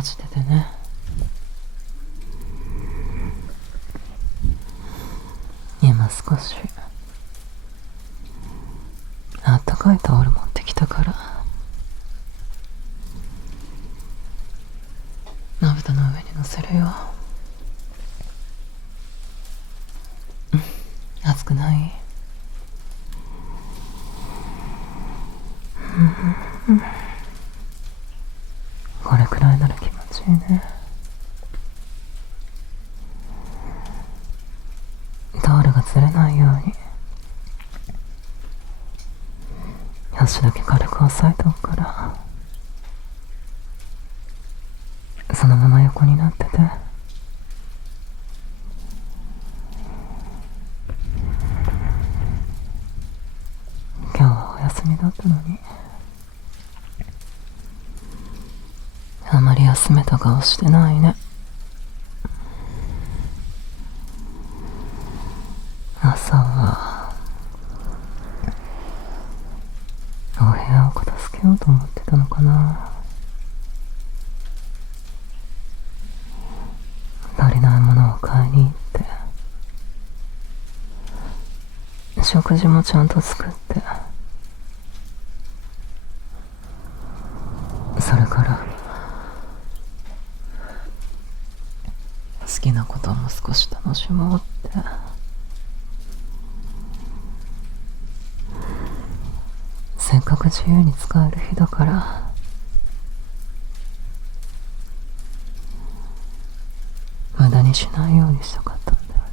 閉じててね。今少しあったかいタオル持ってきたからまぶたの上に乗せるよ。熱くない？これくらいなら気持ちいいね。タオルがずれないように足だけ軽く押さえておくから、そのまま横になってて。今日はお休みだったのにあまり休めた顔してないね。朝はお部屋を片付けようと思ってたのかな。足りないものを買いに行って食事もちゃんと作って、それから好きなことも少し楽しもうって。せっかく自由に使える日だから無駄にしないようにしたかったんだよね。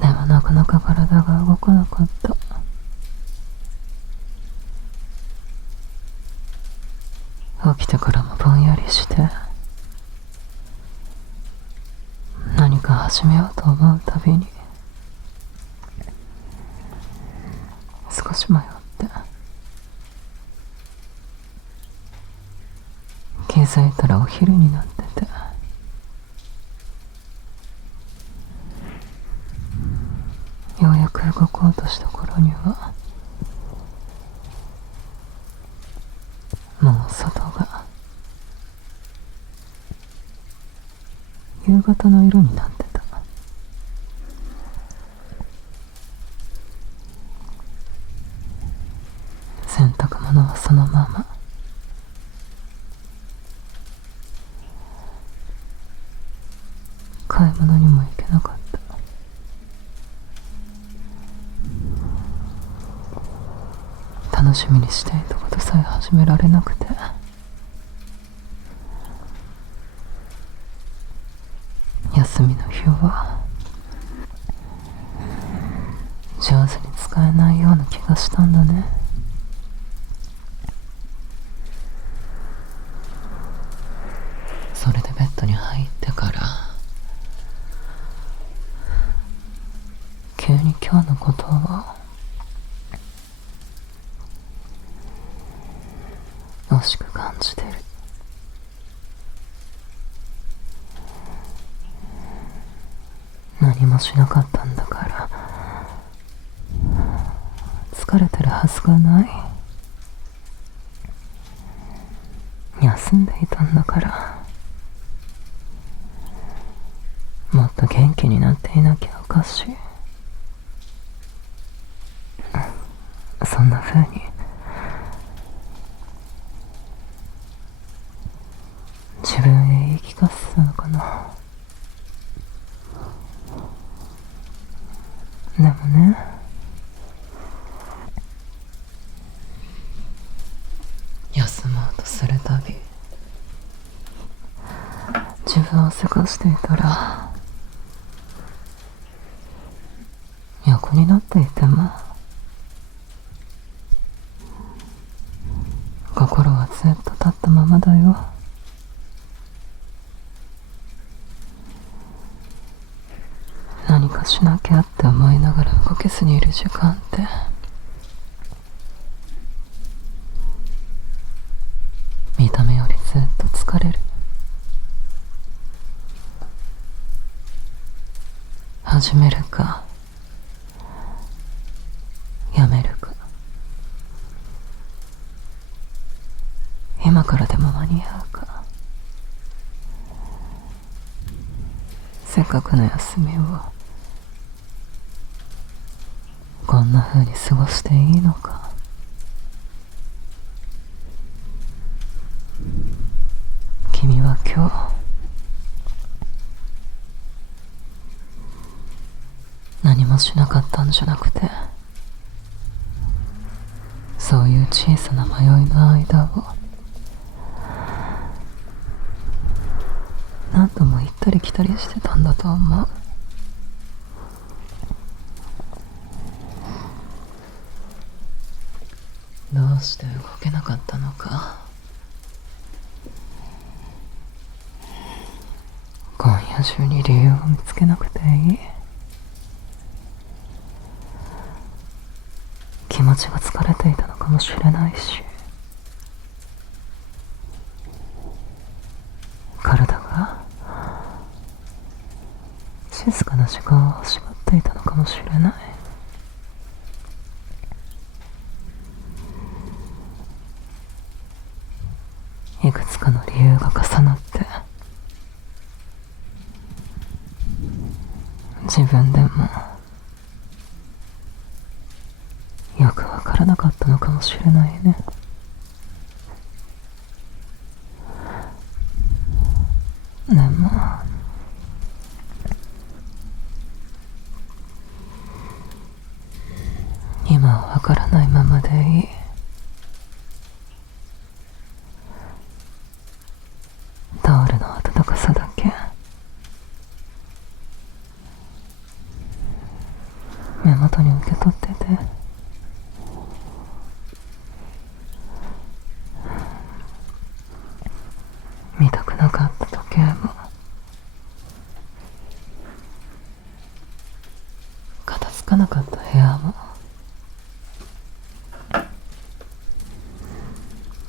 でもなかなか体が動かなかった。起きてからもぼんやりして、何か始めようと思うたびに少し迷って、気づいたらお昼になってて、ようやく動こうとした頃にはもう外が夕方の色になってた。洗濯物はそのまま。買い物にも行けなかった。楽しみにしていたことさえ始められなくて、休みの日は上手に使えないような気がしたんだね。それでベッドに入ってから急に今日のことを惜しく感じてる。何もしなかったんだから疲れてるはずがない。休んでいたんだから、もっと元気になっていなきゃおかしい。そんな風に自分へ言い聞かせたのかな。でもね、休もうとするたび自分をせかしていたら、横になっていても心はずっと立ったままだよ。何かしなきゃって思いながら動けずにいる時間って見た目よりずっと疲れる。始めるかやめるかに合うか。せっかくの休みをこんな風に過ごしていいのか。君は今日何もしなかったんじゃなくて、そういう小さな迷いの間を何度も行ったり来たりしてたんだと思う。どうして動けなかったのか。今夜中に理由を見つけなくていい。気持ちが疲れていたのかもしれないし、体が静かな時間を欲しがっていたのかもしれない。いくつかの理由が重なって自分でもよくわからなかったのかもしれないね。でも今はわからないままでいい。タオルの温かさだけ目元に受け取ってて、見たくなかった時計も片付かなかった部屋も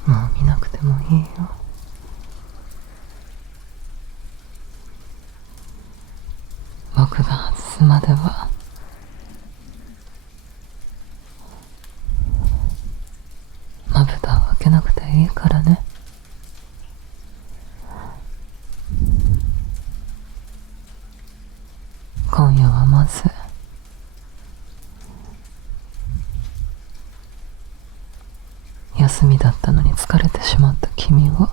もう見なくてもいいよ。僕が外すまではまぶたを開けなくていいからね。今夜はまず休みだったのに疲れてしまった君を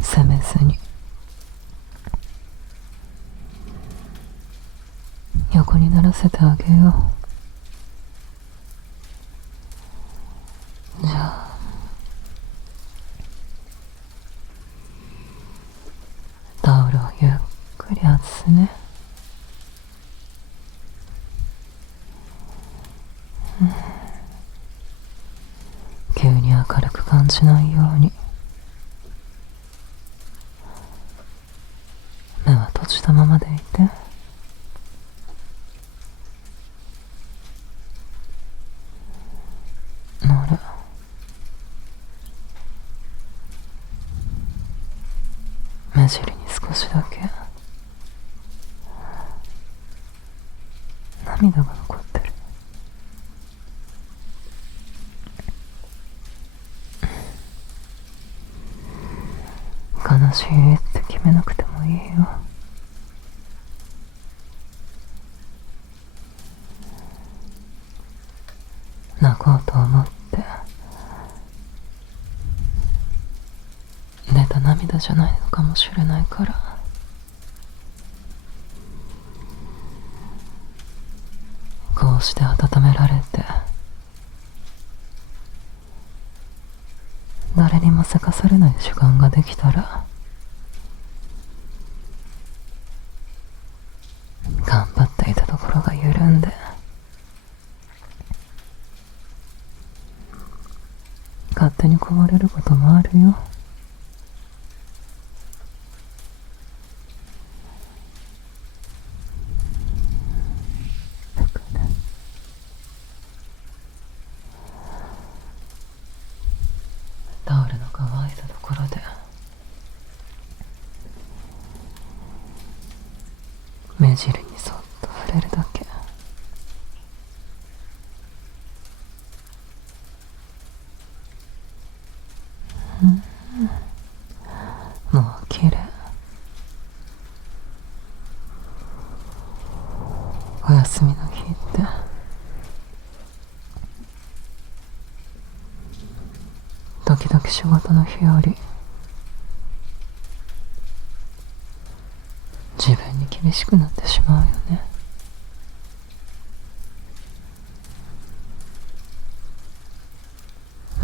責めずに横にならせてあげよう。じゃあタオルをゆっくり外すね。急に明るく感じないように目は閉じたままでいて。あれ、目尻に少しだけ涙が残ってる。悲しいって決めなくてもいいよ。泣こうと思って出た涙じゃないのかもしれないから、こうして温められて誰にもせかされない時間ができたら頑張っていたところが緩んで勝手にこぼれることもあるよ。タオルの乾いたところで目尻にそっと触れるだけ。お休みの日って時々仕事の日より自分に厳しくなってしまうよね。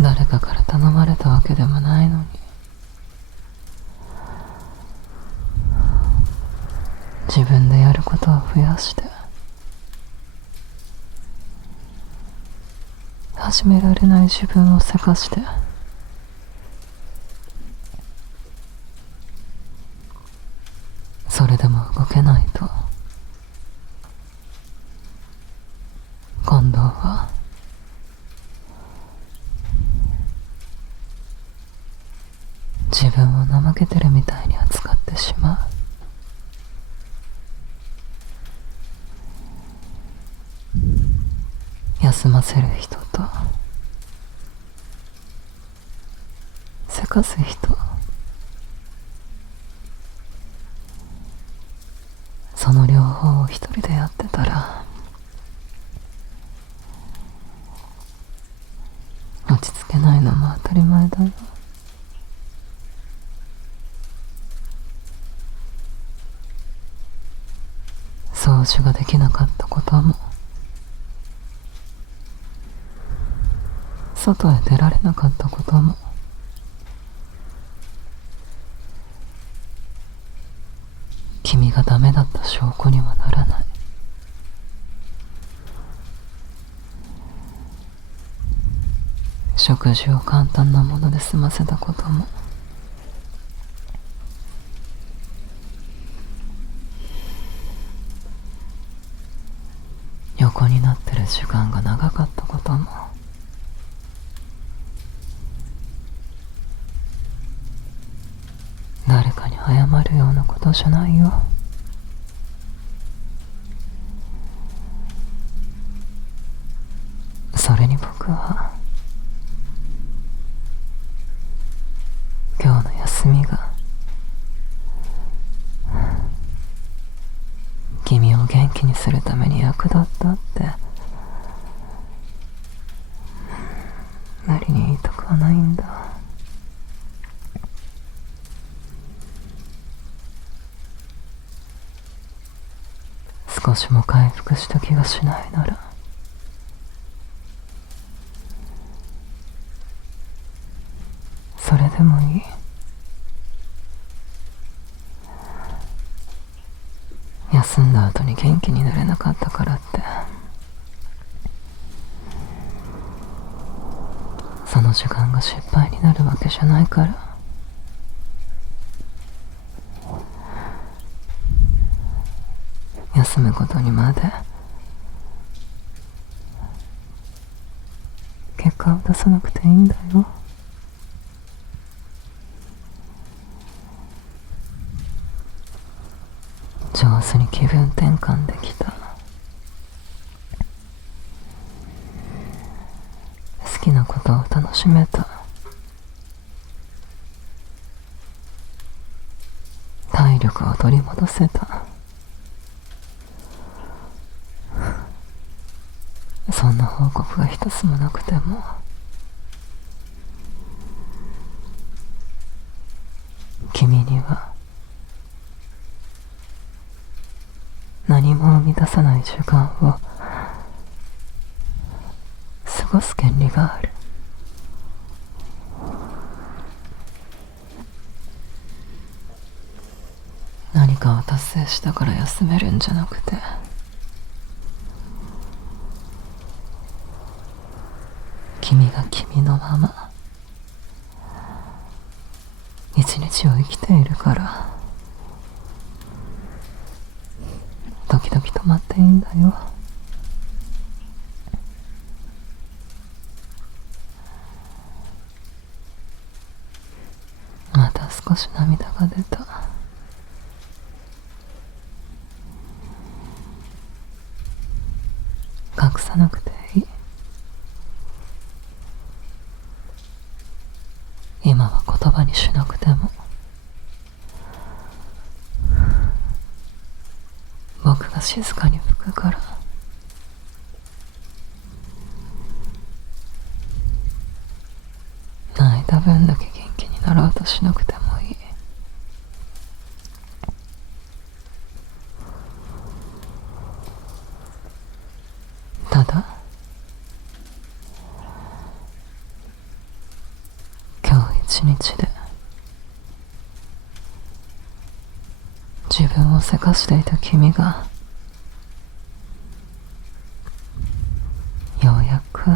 誰かから頼まれたわけでもないのに、自分でやることを増やして始められない自分をせかして、それでも動けないと今度は自分を怠けてるみたいに扱ってしまう。休ませる人とせかす人、その両方を一人でやってたら落ち着けないのも当たり前だよ。掃除ができなかったことも、外へ出られなかったことも、君がダメだった証拠にはならない。食事を簡単なもので済ませたことも、横になってる時間が長かったことも、誰かに謝るようなことじゃないよ。それに僕は今日の休みが君を元気にするために役立ったって無理に言いたくはないんだ。少しも回復した気がしないならそれでもいい。休んだ後に元気になれなかったからってその時間が失敗になるわけじゃないから。休むことにまで結果を出さなくていいんだよ。上手に気分転換できた。好きなことを楽しめた。体力を取り戻せた。そんな報告が一つもなくても君には何も生み出さない時間を過ごす権利がある。何かを達成したから休めるんじゃなくて、君が君のまま一日を生きているから時々止まっていいんだよ。また少し涙が出た。隠さなくていい。今は言葉にしなくても僕が静かに吹くから。分だけ元気になろうとしなくてもいい。ただ今日一日で自分をせかしていた君がようやく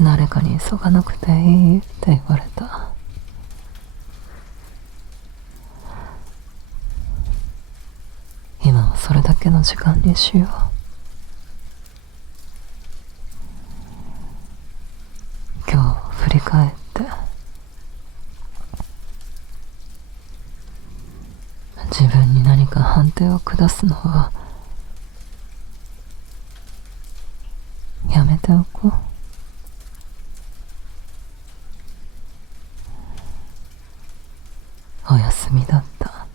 誰かに急がなくていいって言われた。今はそれだけの時間にしよう。今日を振り返って自分に何か判定を下すのはやめておこう。お休みだった。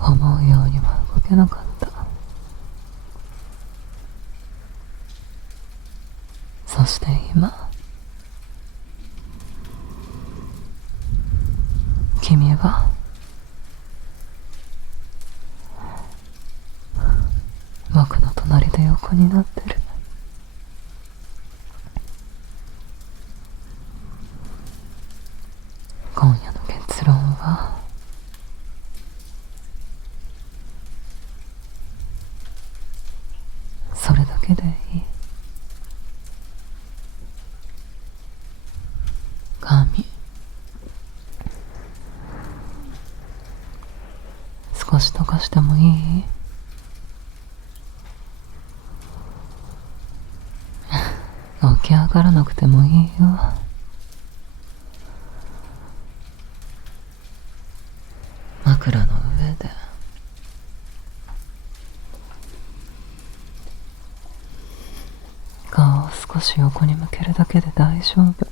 思うようには動けなかった。そして今君は僕の隣で横になってる。今夜の結論はそれだけでいい。髪少し溶かしてもいい？起き上がらなくてもいいよ。枕の上で顔を少し横に向けるだけで大丈夫。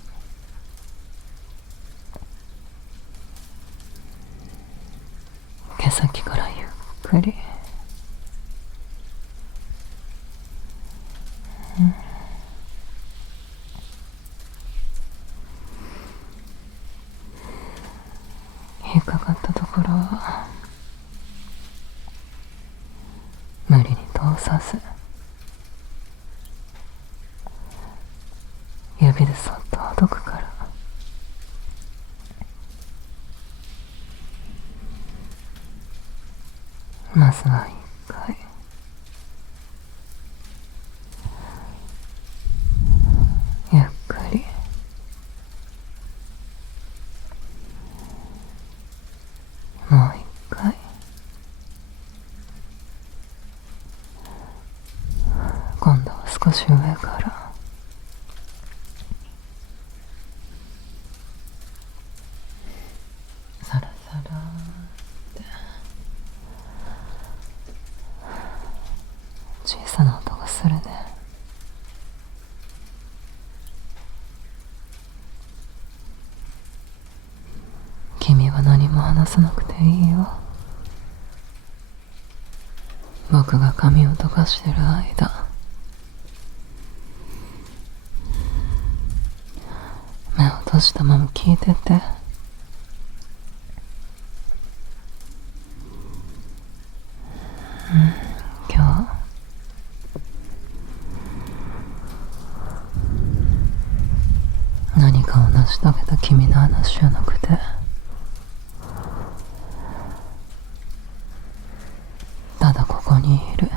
毛先からゆっくり、引っかかったところは無理に通さず指でそっとほどくから。まずは一回ゆっくりもう一回今度は少し上からサラサラって小さな音がするね。君は何も話さなくていいよ。僕が髪を溶かしてる間目を閉じたまま聞いてて。今日何かを成し遂げた君の話じゃなくて、ただここにいる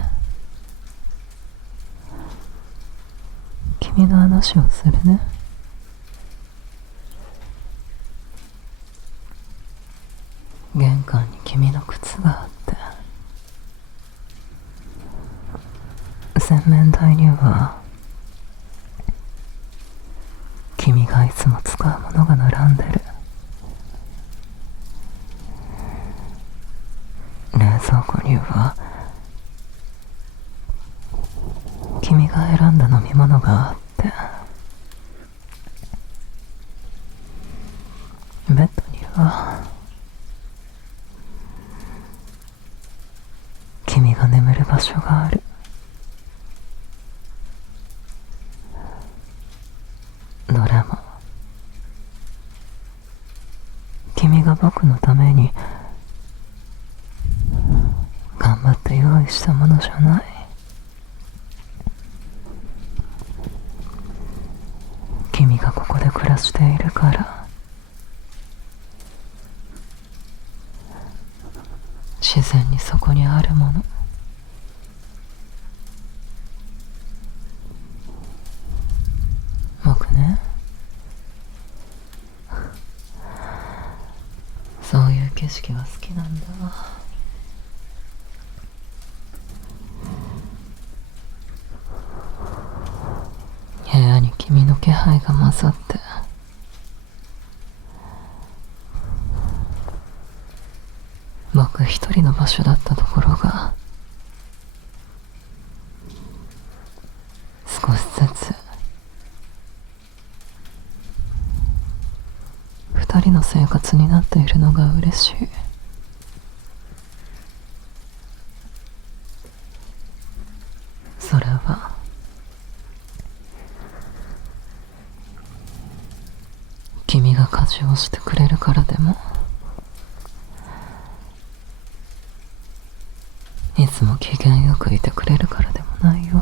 君の話をするね。玄関に君の靴があって、洗面台には君がいつも使うものが並んでる。冷蔵庫には君が選んだ飲み物があって、ベッドには君が眠所がある。どれも君が僕のために頑張って用意したものじゃない。君がここで暮らしているから、自然にそこにあるもの。僕ね、そういう景色が好きなんだ。部屋に君の気配が混ざって、僕一人の場所だったところが少しずつ二人の生活になっているのが嬉しい。それは君が家事をしてくれるからでも、いつも機嫌よくいてくれるからでもないよ。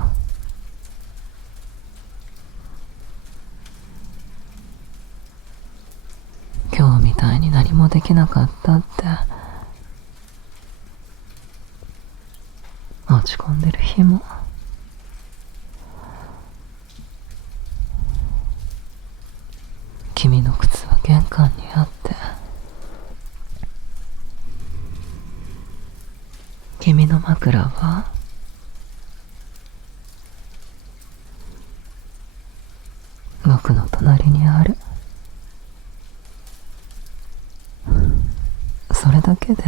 今日みたいに何もできなかったって落ち込んでる日も、君の靴は玄関にあって、君の枕は僕の隣にある。それだけで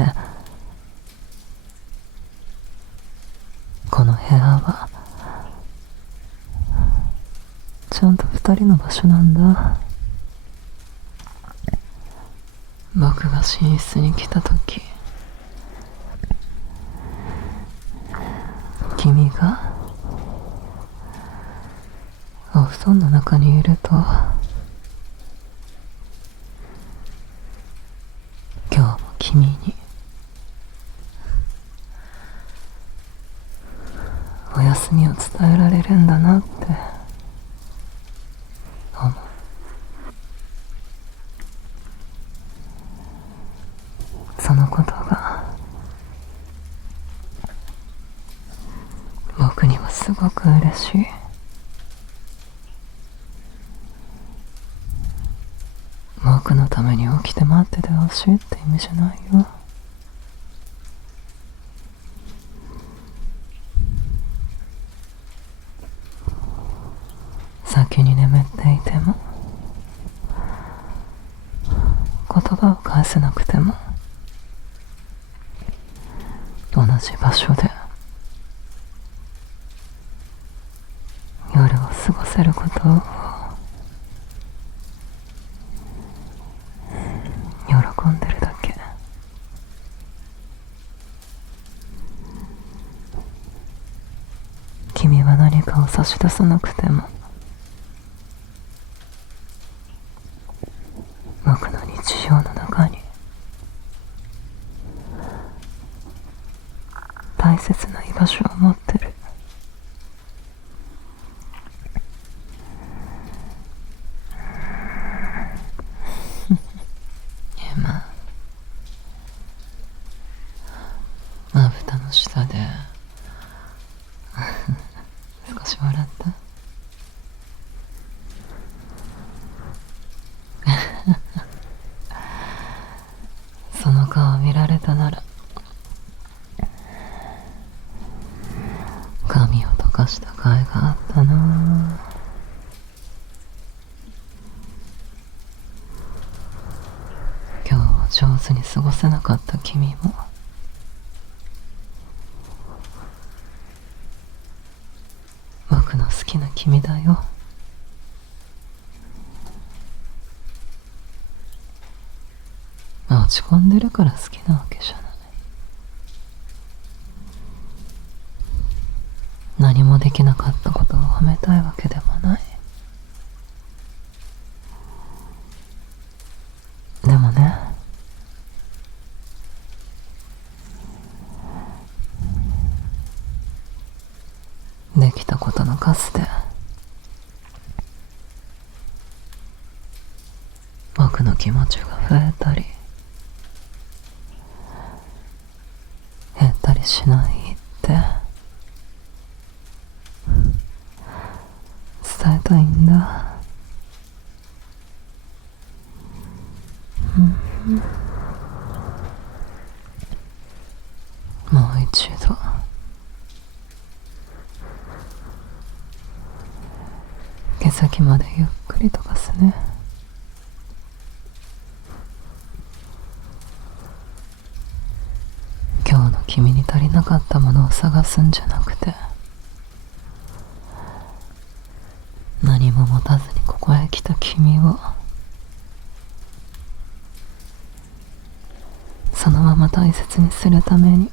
この部屋はちゃんと二人の場所なんだ。僕が寝室に来た時、君がお布団の中にいると、今日も君にお休みを伝えられるんだなって思う。そのことが僕にはすごく嬉しい。僕のために起きて待っててほしいって意味じゃないよ。先に眠っていても、言葉を返せなくても、同じ場所で夜を過ごせることを喜んでるだけ。君は何かを差し出さなくても、僕の日常の中に大切な居場所を持ってる。まぶたの下で少し笑った。その顔を見られたなら、髪を溶かした甲斐があったな。今日は上手に過ごせなかった君も、僕の好きな君だよ。落ち込んでるから好きなわけじゃない。何もできなかったことを褒めたいわけでもない。でもね、できたことの数で僕の気持ちが増えたり減ったりしないって伝えたいんだ。もう一度毛先までゆっくりとかすね。今日の君に足りなかったものを探すんじゃなくて、何も持たずにここへ来た君をそのまま大切にするために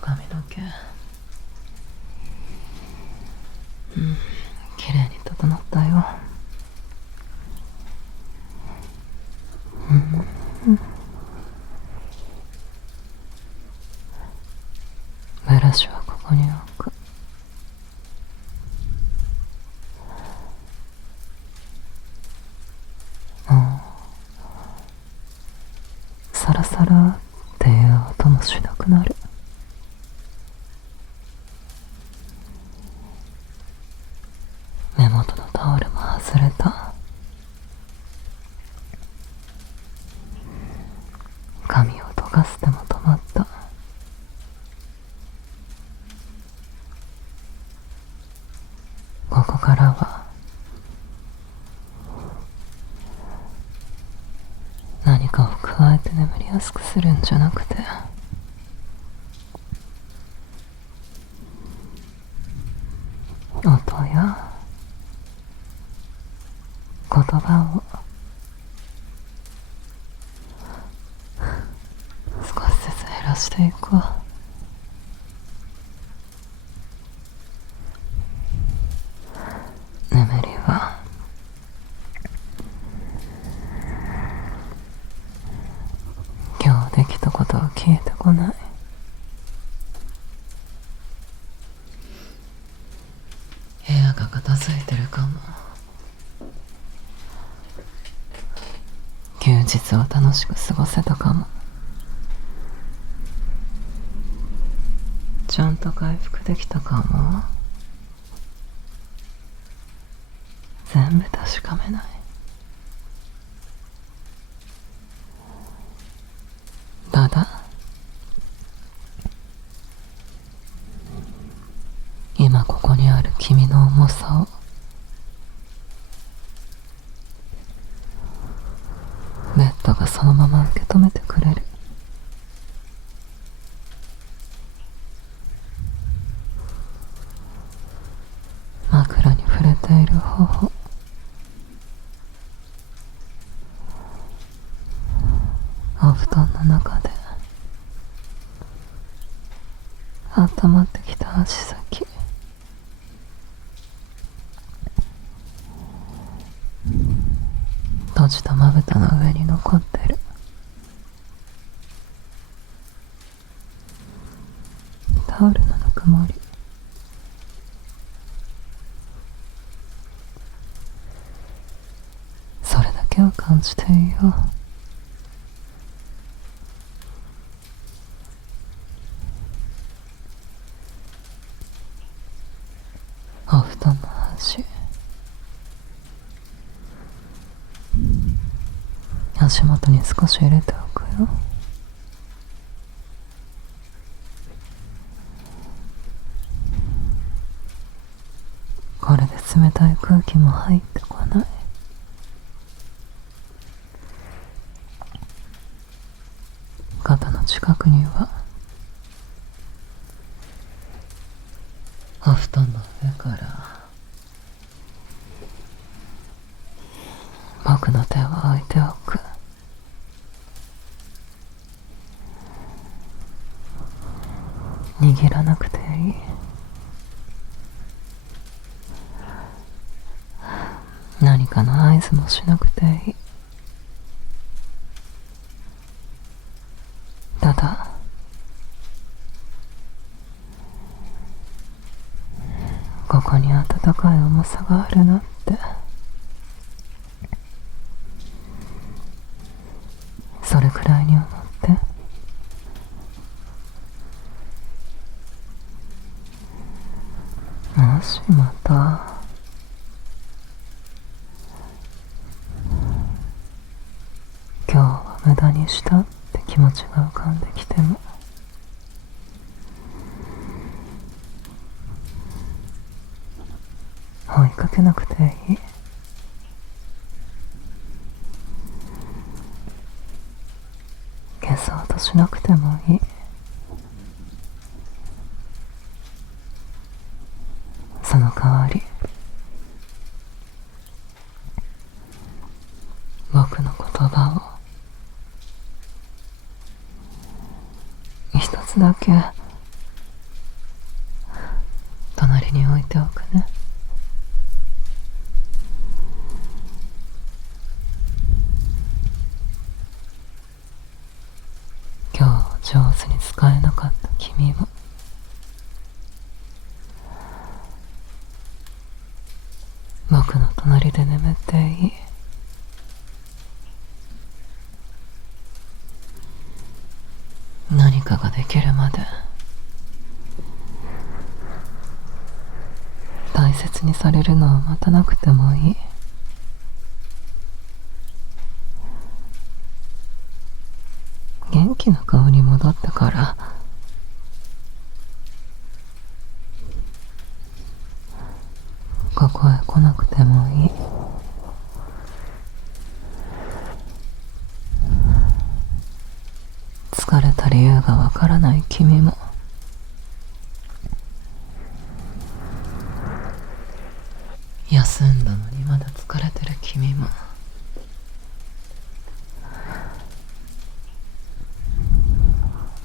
髪の毛綺麗に整ったよ。ブラシはここに置く。サラサラっていう音もしなくなる。目元のタオルも外れた。髪を溶かす手も止まった。ここからは何かを加えて眠りやすくするんじゃなくて、音や言葉を少しずつ減らしていこう。眠りは今日できたことは消えてこない。部屋が片付いてるかも。休日を楽しく過ごせたかも。ちゃんと回復できたかも。全部確かめない。ただ今ここにある君の重さをベッドがそのまま受け止めてくれる。枕に触れている頬、お布団の中で温まってきた足先、閉じたまぶたの上に残ってる。タオルのぬくもり、それだけを感じていいよ。お布団の端、足元に少し入れておくよ。これで冷たい空気も入ってこない。肩の近くにはお布団の上から僕の手を置いておく。握らなくていい。何かの合図もしなくていい。ただここに温かい重さがあるなって、それくらいに思って。もしまた今日は無駄にしたって気持ちが浮かんできても、追いかけなくていい。消そうとしなくてもいい。その代わり僕の言葉を一つだけ隣に置いておくね。今日上手に使えなかった君も、僕の隣で眠っていい。何かができるまで大切にされるのを待たなくてもいい。元気な顔に戻ったからここへ来なくてもいい。疲れた理由がわからない君も、休んだのにまだ疲れてる君も、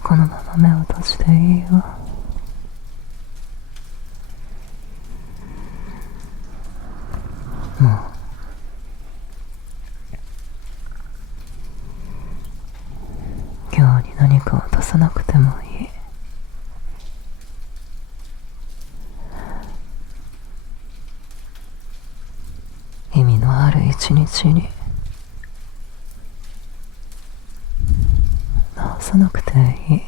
このまま目を閉じていいよ。もう今日に何かを出さなくてもいい。意味のある一日に直さなくていい。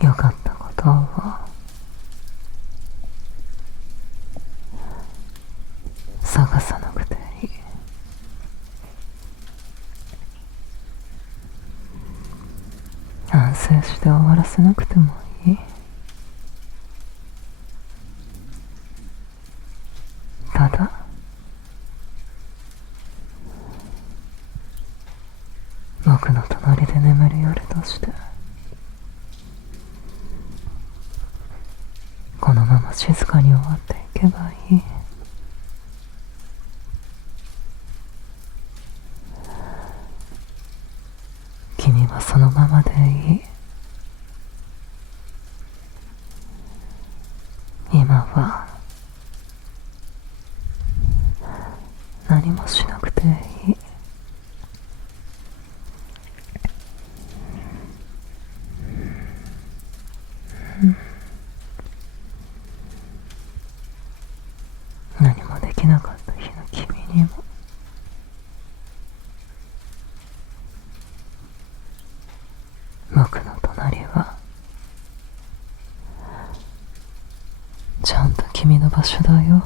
良かったことを探さなくていい。反省して終わらせなくてもいい。ただ僕の隣で眠る夜としてこのまま静かに終わっていけばいい。君はそのままでいい。今は何もしなくていい。何もできなかった日の君にも僕の隣はちゃんと君の場所だよ。